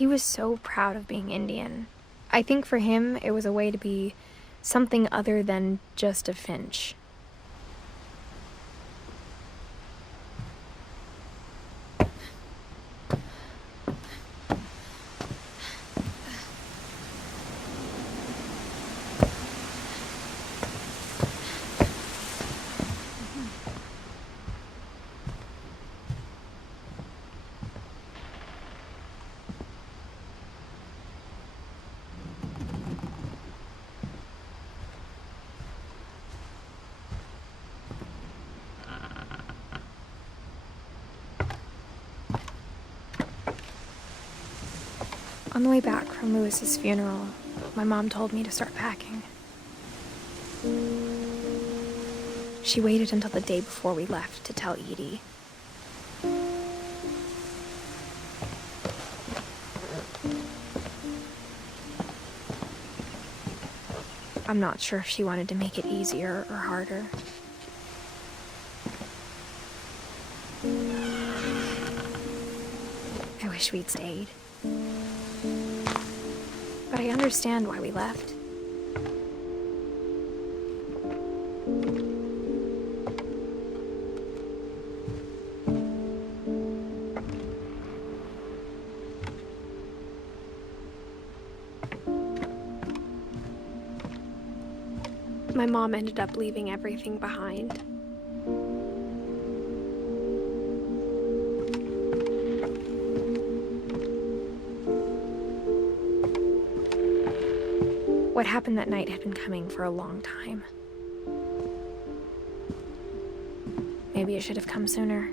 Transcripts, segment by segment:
He was so proud of being Indian. I think for him, it was a way to be something other than just a Finch. On the way back from Lewis's funeral, my mom told me to start packing. She waited until the day before we left to tell Edie. I'm not sure if she wanted to make it easier or harder. I wish we'd stayed. But I understand why we left. My mom ended up leaving everything behind. What happened that night had been coming for a long time. Maybe it should have come sooner.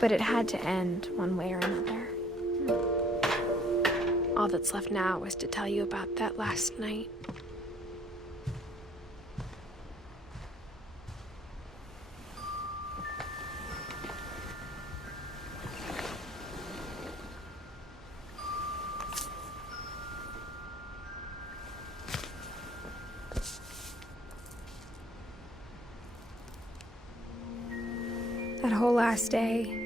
But it had to end one way or another. All that's left now is to tell you about that last night. That whole last day,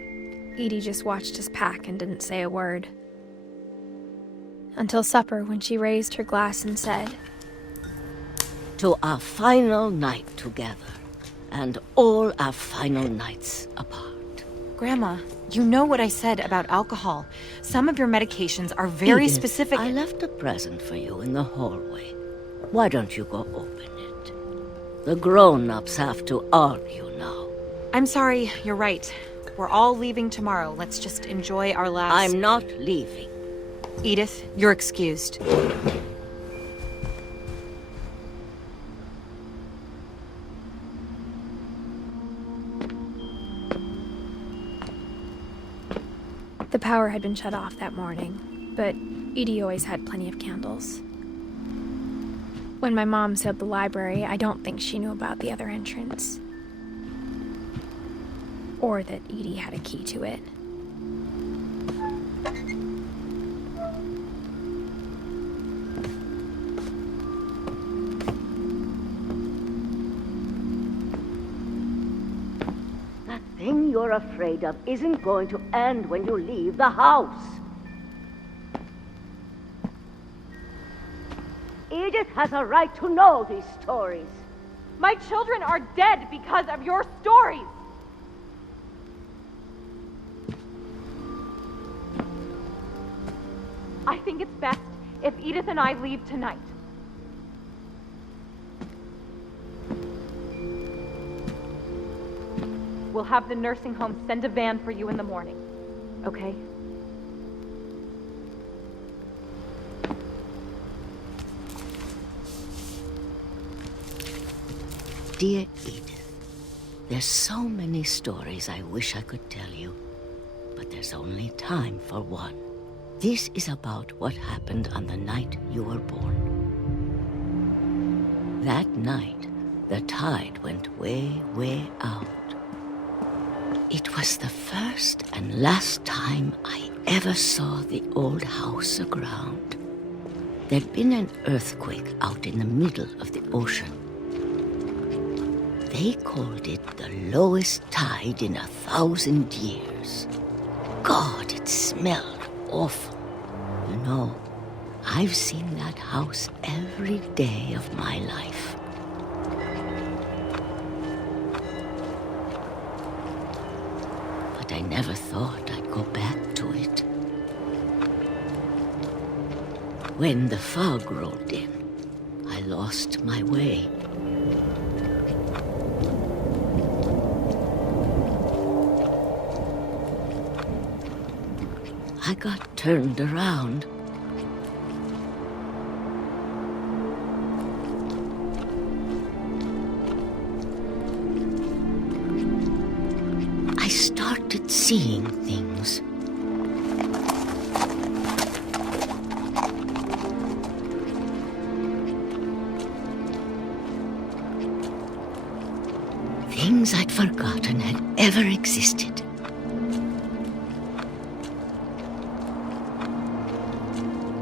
Edie just watched us pack and didn't say a word. Until supper, when she raised her glass and said, "To our final night together, and all our final nights apart." Grandma, you know what I said about alcohol. Some of your medications are very Edith, specific. I left a present for you in the hallway. Why don't you go open it? The grown-ups have to argue now. I'm sorry, you're right. We're all leaving tomorrow. Let's just enjoy our last... I'm not leaving. Edith, you're excused. The power had been shut off that morning, but Edie always had plenty of candles. When my mom sealed the library, I don't think she knew about the other entrance. Or that Edie had a key to it. That thing you're afraid of isn't going to end when you leave the house. Edith has a right to know these stories. My children are dead because of your stories! I think it's best if Edith and I leave tonight. We'll have the nursing home send a van for you in the morning, okay? Dear Edith, there's so many stories I wish I could tell you, but there's only time for one. This is about what happened on the night you were born. That night, the tide went way, way out. It was the first and last time I ever saw the old house aground. There'd been an earthquake out in the middle of the ocean. They called it the lowest tide in 1,000 years. God, it smelled awful. You know, I've seen that house every day of my life. But I never thought I'd go back to it. When the fog rolled in, I lost my way. I got turned around. I started seeing things. Things I'd forgotten had ever existed.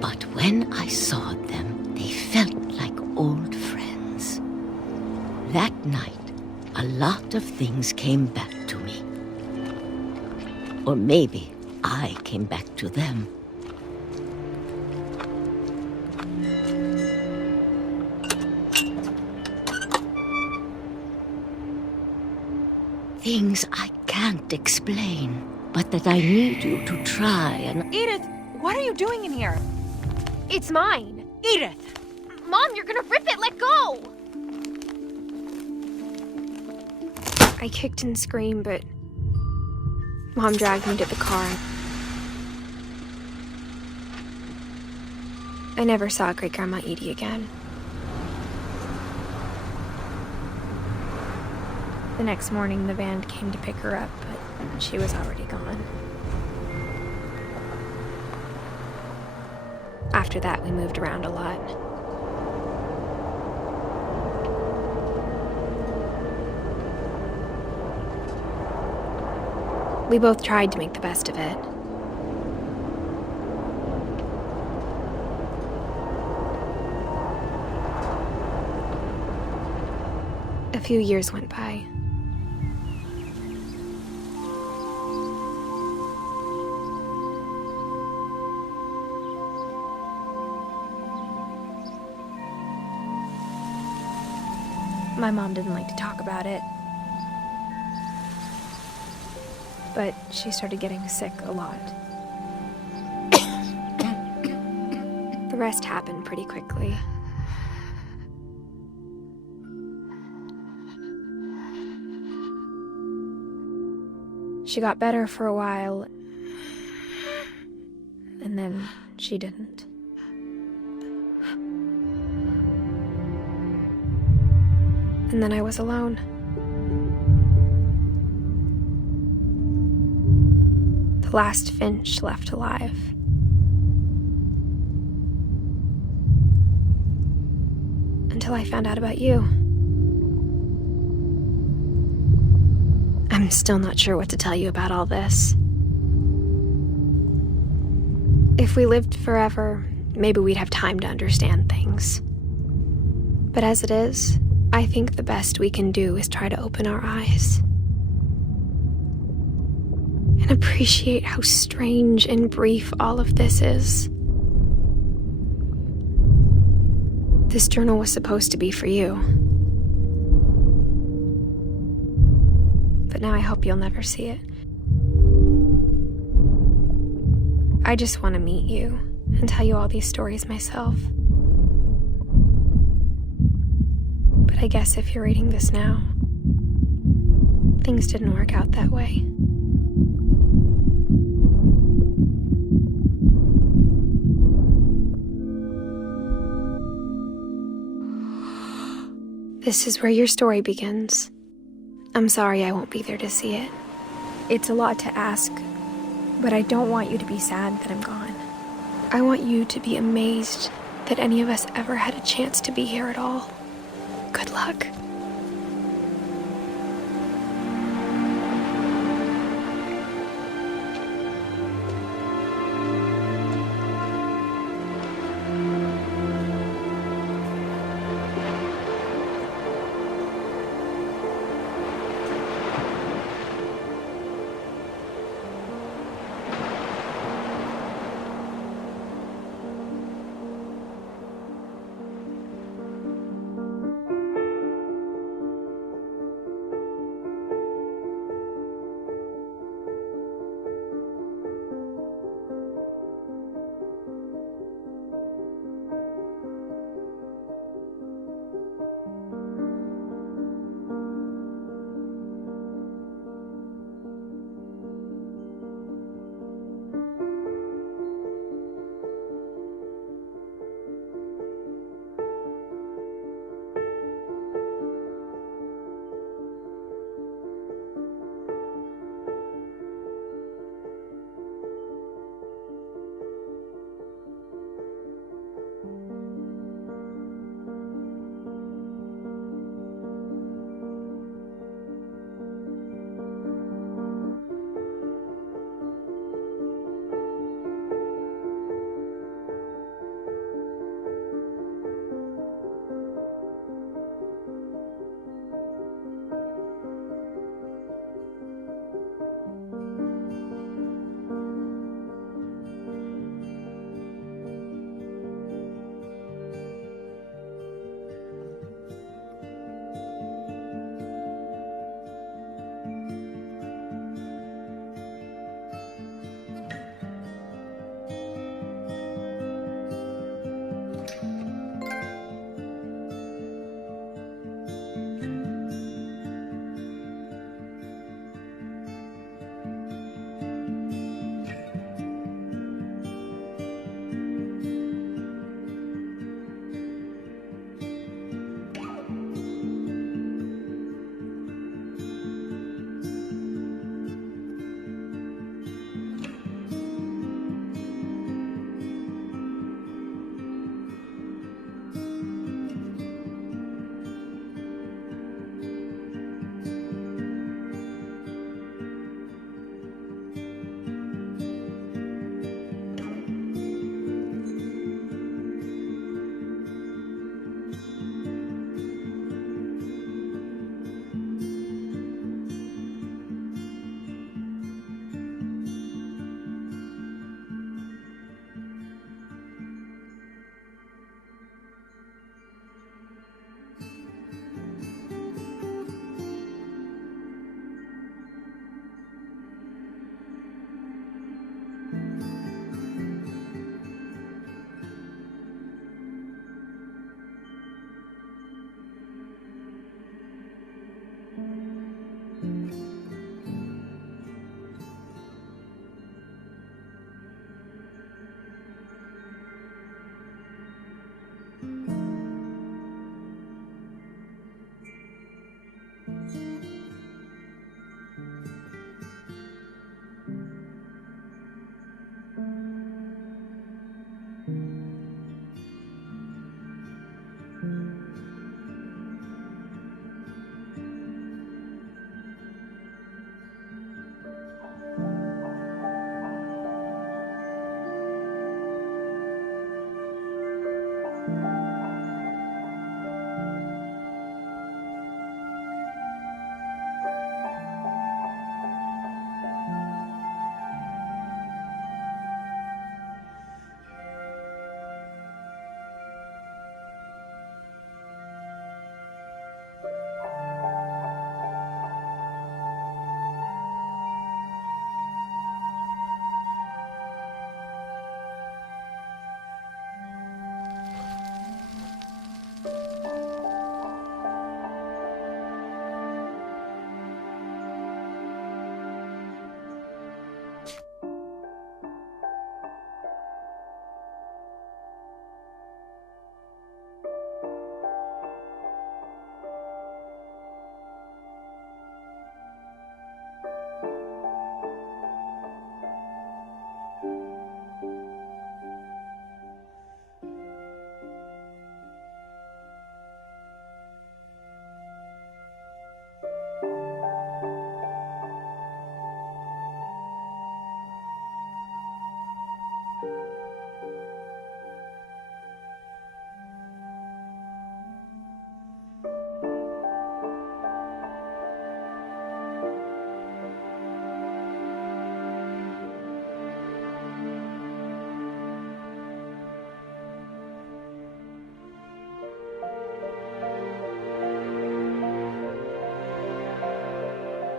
But when I saw them, they felt like old friends. That night, a lot of things came back to me. Or maybe I came back to them. Things I can't explain, but that I need you to try and... Edith, what are you doing in here? It's mine. Edith! Mom, you're gonna rip it! Let go! I kicked and screamed, but Mom dragged me to the car. I never saw Great-Grandma Edie again. The next morning, the van came to pick her up, but she was already gone. After that, we moved around a lot. We both tried to make the best of it. A few years went by. My mom didn't like to talk about it. But she started getting sick a lot. The rest happened pretty quickly. She got better for a while, and then she didn't. And then I was alone. The last Finch left alive. Until I found out about you. I'm still not sure what to tell you about all this. If we lived forever, maybe we'd have time to understand things. But as it is, I think the best we can do is try to open our eyes. And appreciate how strange and brief all of this is. This journal was supposed to be for you. But now I hope you'll never see it. I just want to meet you and tell you all these stories myself. But I guess if you're reading this now, things didn't work out that way. This is where your story begins. I'm sorry I won't be there to see it. It's a lot to ask, but I don't want you to be sad that I'm gone. I want you to be amazed that any of us ever had a chance to be here at all. Good luck.